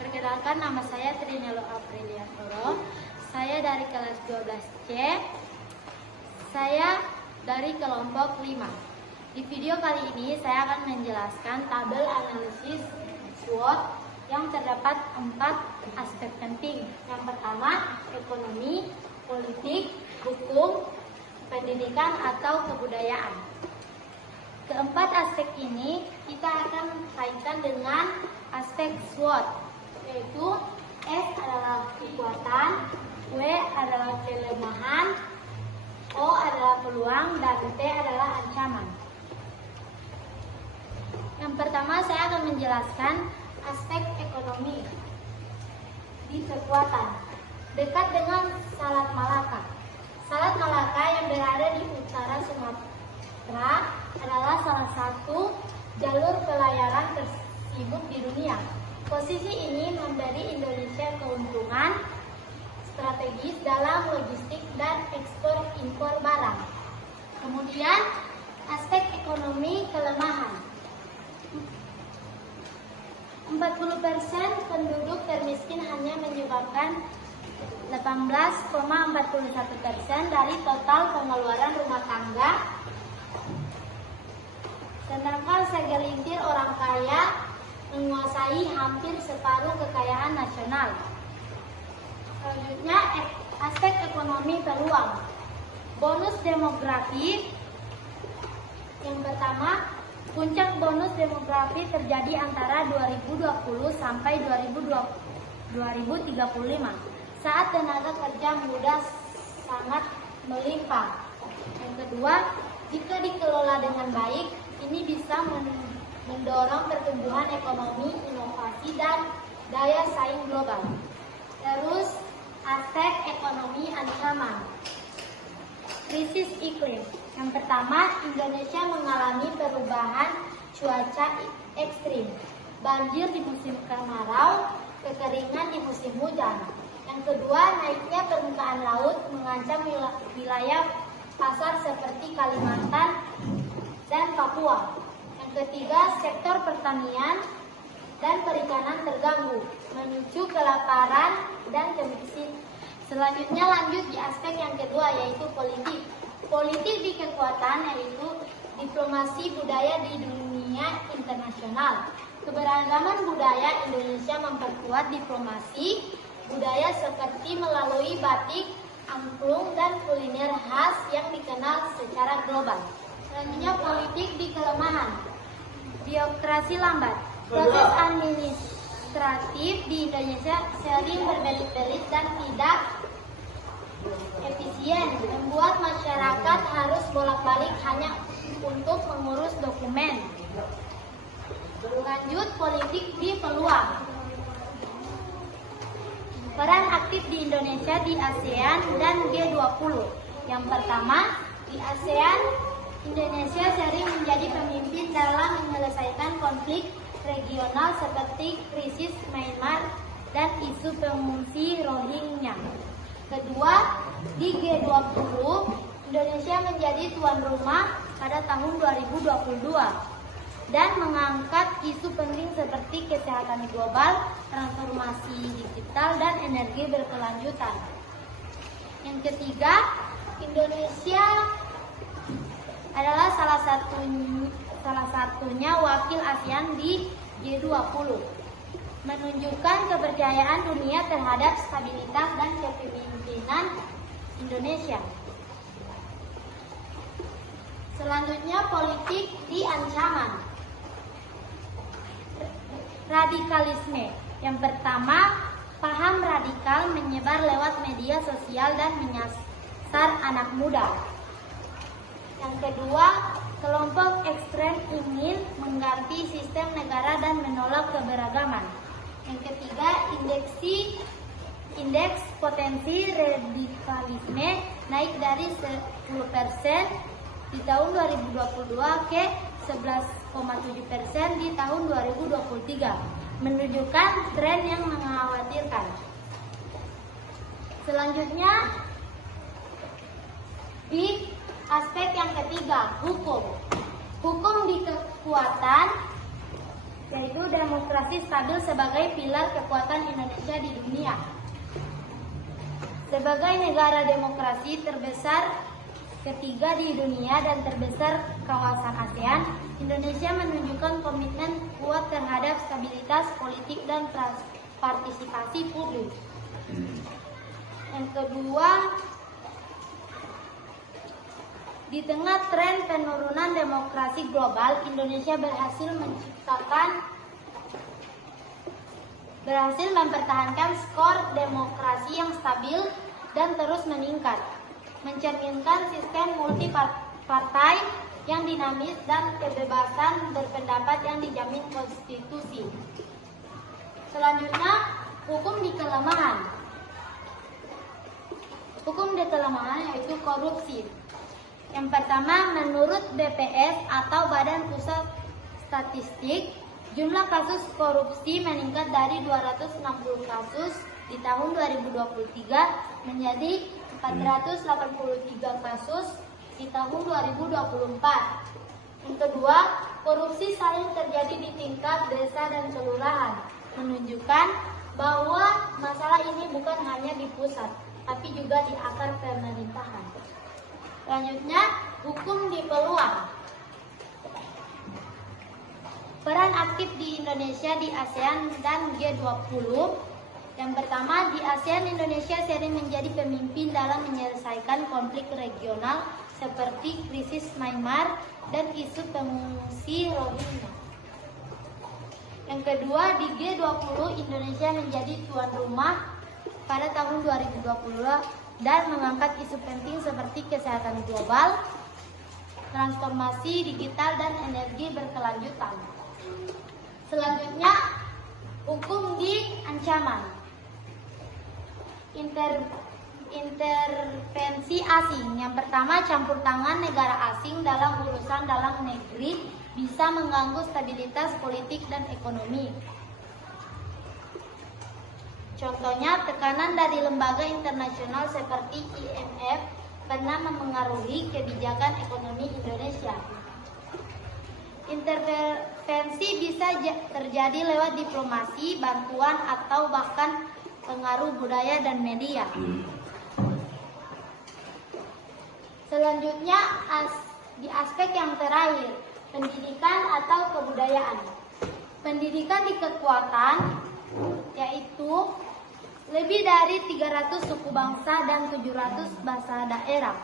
Perkenalkan, nama saya Trinelo Apriliantoro. Saya dari kelas 12C. Saya dari kelompok 5. Di video kali ini saya akan menjelaskan tabel analisis SWOT yang terdapat 4 aspek penting. Yang pertama, ekonomi, politik, hukum, pendidikan atau kebudayaan. Keempat aspek ini kita akan kaitkan dengan aspek SWOT, yaitu S adalah kekuatan, W adalah kelemahan, O adalah peluang, dan T adalah ancaman. Yang pertama saya akan menjelaskan aspek ekonomi. Di kekuatan, dekat dengan Selat Malaka. Selat Malaka yang berada di utara Sumatera adalah salah satu jalur pelayaran tersibuk di dunia. Posisi ini memberi Indonesia keuntungan strategis dalam logistik dan ekspor impor barang. Kemudian aspek ekonomi kelemahan. 40% penduduk termiskin hanya menyumbangkan 18,41% dari total pengeluaran rumah tangga. Sedangkan segelintir orang kaya menguasai hampir separuh kekayaan nasional. Selanjutnya, aspek ekonomi peluang. Bonus demografi. Yang pertama, puncak bonus demografi terjadi antara 2020 sampai 2035 saat tenaga kerja muda sangat melimpah. Yang kedua, jika dikelola dengan baik, ini bisa mendorong pertumbuhan ekonomi, inovasi, dan daya saing global. Terus, aspek ekonomi ancaman. Krisis iklim. Yang pertama, Indonesia mengalami perubahan cuaca ekstrim. Banjir di musim kemarau, kekeringan di musim hujan. Yang kedua, naiknya permukaan laut mengancam wilayah pasar seperti Kalimantan dan Papua. Yang ketiga, sektor pertanian dan perikanan terganggu, memicu kelaparan dan kemiskinan. Selanjutnya lanjut di aspek yang kedua, yaitu politik. Politik di kekuatan, yaitu diplomasi budaya di dunia internasional. Keberagaman budaya Indonesia memperkuat diplomasi budaya seperti melalui batik, angklung, dan kuliner khas yang dikenal secara global. Selanjutnya politik di kelemahan. Birokrasi lambat. Proses administratif di Indonesia sering berbelit-belit dan tidak efisien, membuat masyarakat harus bolak-balik hanya untuk mengurus dokumen. Lanjut, politik di peluang. Peran aktif di Indonesia di ASEAN dan G20. Yang pertama, di ASEAN, Indonesia sering menjadi pemimpin dalam menyelesaikan konflik regional seperti krisis Myanmar dan isu pengungsi Rohingya. Kedua, di G20, Indonesia menjadi tuan rumah pada tahun 2022 dan mengangkat isu penting seperti kesehatan global, transformasi digital, dan energi berkelanjutan. Yang ketiga, Indonesia adalah salah satunya wakil ASEAN di G20, menunjukkan kepercayaan dunia terhadap stabilitas dan kepemimpinan Indonesia. Selanjutnya, politik di ancaman. Radikalisme. Yang pertama, paham radikal menyebar lewat media sosial dan menyasar anak muda. Yang kedua, kelompok ekstrem ingin mengganti sistem negara dan menolak keberagaman. Yang ketiga, indeks potensi radikalisme naik dari 10% di tahun 2022 ke 11,7% di tahun 2023, menunjukkan tren yang mengkhawatirkan. Selanjutnya, di aspek yang ketiga, hukum. Hukum di kekuatan. yaitu demokrasi stabil sebagai pilar kekuatan Indonesia di dunia. Sebagai negara demokrasi terbesar ketiga di dunia dan terbesar kawasan ASEAN, Indonesia menunjukkan komitmen kuat terhadap stabilitas politik dan partisipasi publik. Yang kedua, di tengah tren penurunan demokrasi global, Indonesia berhasil mempertahankan skor demokrasi yang stabil dan terus meningkat, mencerminkan sistem multipartai yang dinamis dan kebebasan berpendapat yang dijamin konstitusi. Selanjutnya, hukum di kelemahan. Hukum di kelemahan yaitu korupsi. Yang pertama, menurut BPS atau Badan Pusat Statistik, jumlah kasus korupsi meningkat dari 260 kasus di tahun 2023 menjadi 483 kasus di tahun 2024. Yang kedua, korupsi sering terjadi di tingkat desa dan kelurahan, menunjukkan bahwa masalah ini bukan hanya di pusat, tapi juga di akar pemerintahan. Selanjutnya, hukum di peluang. Peran aktif di Indonesia di ASEAN dan G20. Yang pertama, di ASEAN Indonesia sering menjadi pemimpin dalam menyelesaikan konflik regional seperti krisis Myanmar dan isu pengungsi Rohingya. Yang kedua, di G20 Indonesia menjadi tuan rumah pada tahun 2020 dan mengangkat isu penting seperti kesehatan global, transformasi digital, dan energi berkelanjutan. Selanjutnya, hukum di ancaman. Intervensi asing. Yang pertama, campur tangan negara asing dalam urusan dalam negeri bisa mengganggu stabilitas politik dan ekonomi. Contohnya, tekanan dari lembaga internasional seperti IMF pernah mempengaruhi kebijakan ekonomi Indonesia. Intervensi bisa terjadi lewat diplomasi, bantuan, atau bahkan pengaruh budaya dan media. Selanjutnya, di aspek yang terakhir, pendidikan atau kebudayaan. Pendidikan di kekuatan, yaitu lebih dari 300 suku bangsa dan 700 bahasa daerah.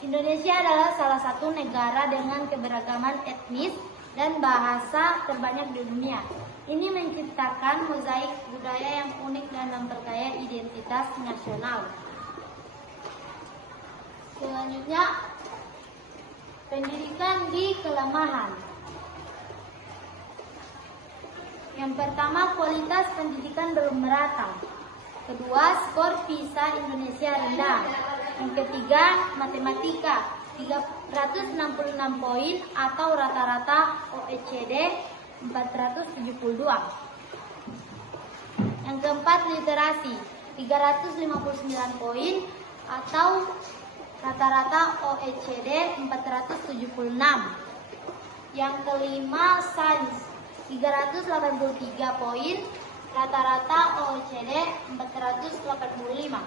Indonesia adalah salah satu negara dengan keberagaman etnis dan bahasa terbanyak di dunia. Ini menciptakan mozaik budaya yang unik dan memperkaya identitas nasional. Selanjutnya, pendidikan di kelemahan. Yang pertama, kualitas pendidikan belum merata. Kedua, skor PISA Indonesia rendah. Yang ketiga, matematika 366 poin atau rata-rata OECD 472. Yang keempat, literasi 359 poin atau rata-rata OECD 476. Yang kelima, sains 383 poin, rata-rata OECD 485.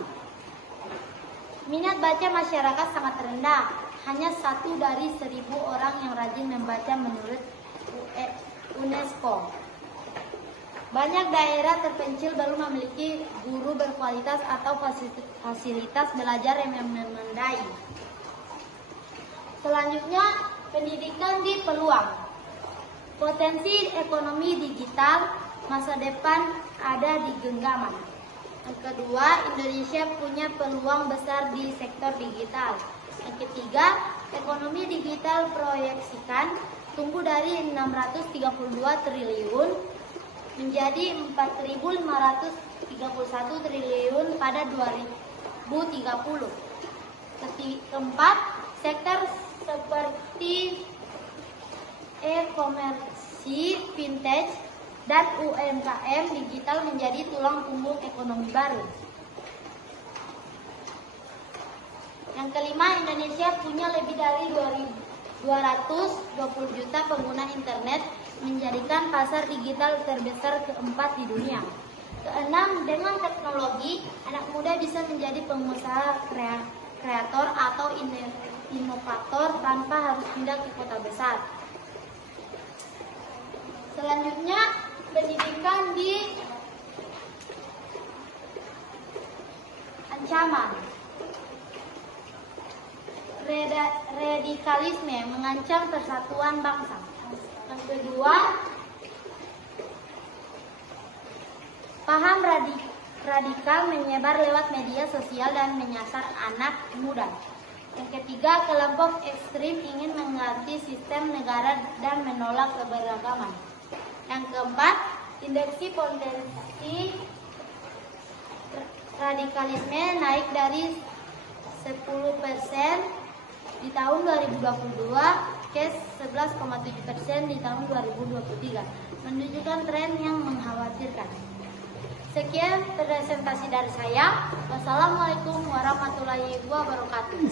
Minat baca masyarakat sangat rendah, hanya 1 dari 1000 orang yang rajin membaca menurut UNESCO. Banyak daerah terpencil belum memiliki guru berkualitas atau fasilitas belajar yang memadai. Selanjutnya, pendidikan di peluang. Potensi ekonomi digital masa depan ada di genggaman. Yang kedua, Indonesia punya peluang besar di sektor digital. Yang ketiga, ekonomi digital proyeksikan tumbuh dari 632 triliun menjadi 4.531 triliun pada 2030. Keempat, sektor seperti e-komersi, fintech, dan UMKM digital menjadi tulang punggung ekonomi baru. Yang kelima, Indonesia punya lebih dari 220 juta pengguna internet menjadikan pasar digital terbesar keempat di dunia. Keenam, dengan teknologi, anak muda bisa menjadi pengusaha kreator atau inovator tanpa harus pindah ke kota besar. Selanjutnya, pendidikan di ancaman. Radikalisme mengancam persatuan bangsa. Yang kedua, paham radikal menyebar lewat media sosial dan menyasar anak muda. Yang ketiga, kelompok ekstrim ingin mengganti sistem negara dan menolak keberagaman. Yang keempat, indeksi potensi radikalisme naik dari 10% di tahun 2022 ke 11,7% di tahun 2023, menunjukkan tren yang mengkhawatirkan. Sekian presentasi dari saya. Wassalamualaikum warahmatullahi wabarakatuh.